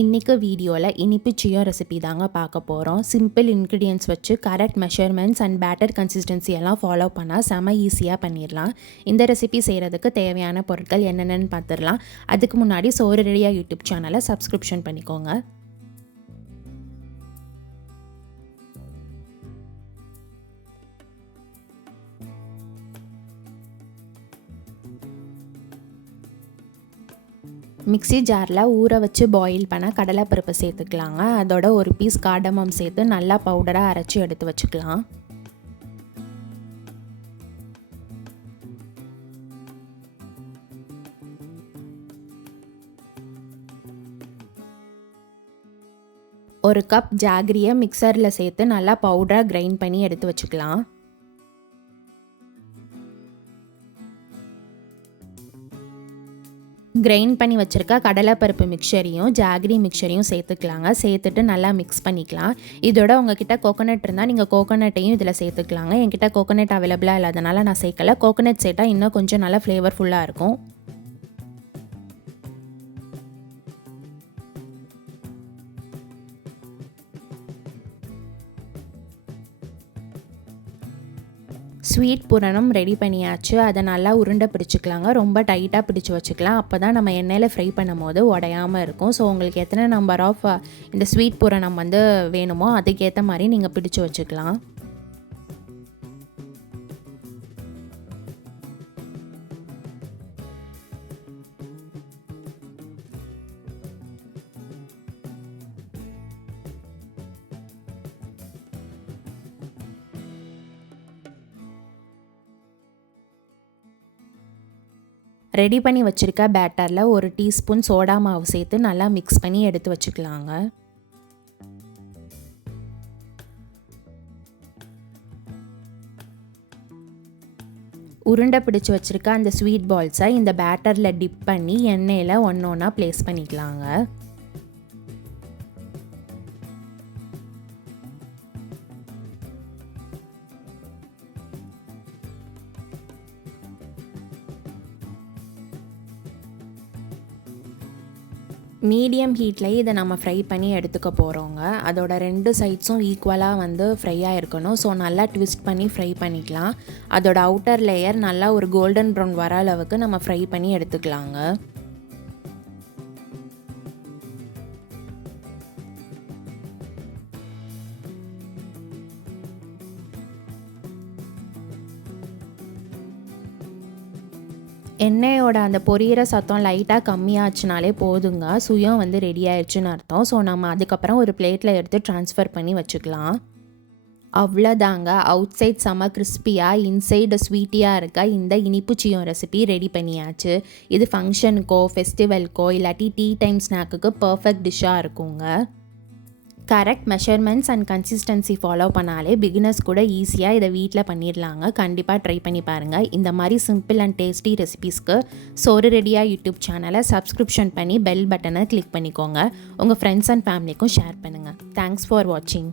இன்றைக்கு வீடியோவில் இனிப்பு சுயம் ரெசிபி தாங்க பார்க்க போகிறோம். சிம்பிள் இன்க்ரீடியன்ட்ஸ் வச்சு correct measurements and batter consistency எல்லாம் ஃபாலோ பண்ணால் செம ஈஸியாக பண்ணிடலாம். இந்த ரெசிபி செய்கிறதுக்கு தேவையான பொருட்கள் என்னென்னு பார்த்துடலாம். அதுக்கு முன்னாடி சோறு ரெடியா யூடியூப் சேனலை சப்ஸ்கிரிப்ஷன் பண்ணிக்கோங்க. மிக்ஸி ஜாரில் ஊற வச்சு பாயில் பண்ண கடலைப்பருப்பு சேர்த்துக்கலாங்க. அதோட ஒரு பீஸ் கார்டமம் சேர்த்து நல்லா பவுடராக அரைச்சி எடுத்து வச்சுக்கலாம். ஒரு கப் ஜாகரியை மிக்சரில் சேர்த்து நல்லா பவுடராக கிரைண்ட் பண்ணி எடுத்து வச்சுக்கலாம். கிரைண்ட் பண்ணி வச்சுருக்க கடலைப்பருப்பு மிக்சரையும் ஜாகரி மிக்சரையும் சேர்த்துக்கலாங்க. சேர்த்துட்டு நல்லா மிக்ஸ் பண்ணிக்கலாம். இதோட உங்ககிட்ட கோகோனட் இருந்தால் நீங்கள் கோகோனட்டையும் இதில் சேர்த்துக்கலாங்க. என்கிட்ட கோகோனட் அவைலபிளாக இல்லாதனால நான் சேர்க்கலை. கோகோனட் சேர்த்தா இன்னும் கொஞ்சம் நல்லா ஃப்ளேவர்ஃபுல்லாக இருக்கும். ஸ்வீட் பூரணம் ரெடி பண்ணியாச்சு. அதை நல்லா உருண்டை பிடிச்சிக்கலாங்க. ரொம்ப டைட்டாக பிடிச்சி வச்சுக்கலாம். அப்போ தான் நம்ம எண்ணெயில் ஃப்ரை பண்ணும் போது உடையாமல் இருக்கும். ஸோ உங்களுக்கு எத்தனை நம்பர் ஆஃப் இந்த ஸ்வீட் பூரணம் வேணுமோ அதுக்கேற்ற மாதிரி நீங்கள் பிடிச்சி வச்சுக்கலாம். ரெடி பண்ணி வச்சுருக்க பேட்டரில் ஒரு டீஸ்பூன் சோடா மாவு சேர்த்து நல்லா மிக்ஸ் பண்ணி எடுத்து வச்சுக்கலாங்க. உருண்டை பிடிச்சி வச்சுருக்க அந்த ஸ்வீட் பால்ஸை இந்த பேட்டரில் டிப் பண்ணி எண்ணெயில் ஒன்று ஒன்றா ப்ளேஸ் பண்ணிக்கலாங்க. மீடியம் ஹீட்டில் இதை நம்ம ஃப்ரை பண்ணி எடுத்துக்க போகிறோங்க. அதோட 2 சைட்ஸும் ஈக்குவலாக ஃப்ரையாக இருக்கணும். ஸோ நல்லா ட்விஸ்ட் பண்ணி ஃப்ரை பண்ணிக்கலாம். அதோட அவுட்டர் லேயர் நல்லா ஒரு கோல்டன் ப்ரௌன் வர அளவுக்கு நம்ம ஃப்ரை பண்ணி எடுத்துக்கலாங்க. எண்ணெயோட அந்த பொரியிற சத்தம் லைட்டாக கம்மியாச்சுனாலே போதுங்க. சுயம் ரெடி ஆயிடுச்சுன்னு அர்த்தம். ஸோ நம்ம அதுக்கப்புறம் ஒரு பிளேட்டில் எடுத்து ட்ரான்ஸ்ஃபர் பண்ணி வச்சுக்கலாம். அவ்வளோதாங்க. அவுட் சைட் செம்ம கிறிஸ்பியாக இன்சைடு ஸ்வீட்டியாக இருக்க இந்த இனிப்பு சுயம் ரெசிபி ரெடி பண்ணியாச்சு. இது ஃபங்க்ஷனுக்கோ ஃபெஸ்டிவல்க்கோ இல்லாட்டி டீ டைம் ஸ்நாக்குக்கு பர்ஃபெக்ட் டிஷ்ஷாக இருக்குங்க. Correct measurements and consistency follow பண்ணாலே பிகினர்ஸ் கூட ஈஸியாக இதை வீட்டில் பண்ணிடலாங்க. கண்டிப்பாக ட்ரை பண்ணி பாருங்கள். இந்த மாதிரி சிம்பிள் அண்ட் டேஸ்டி ரெசிபீஸ்க்கு சோறு ரெடியா யூடியூப் சேனலை சப்ஸ்கிரிப்ஷன் பண்ணி பெல் பட்டனை கிளிக் பண்ணிக்கோங்க. உங்கள் ஃப்ரெண்ட்ஸ் அண்ட் ஃபேமிலிக்கும் ஷேர் பண்ணுங்கள். தேங்க்ஸ் ஃபார் வாட்சிங்.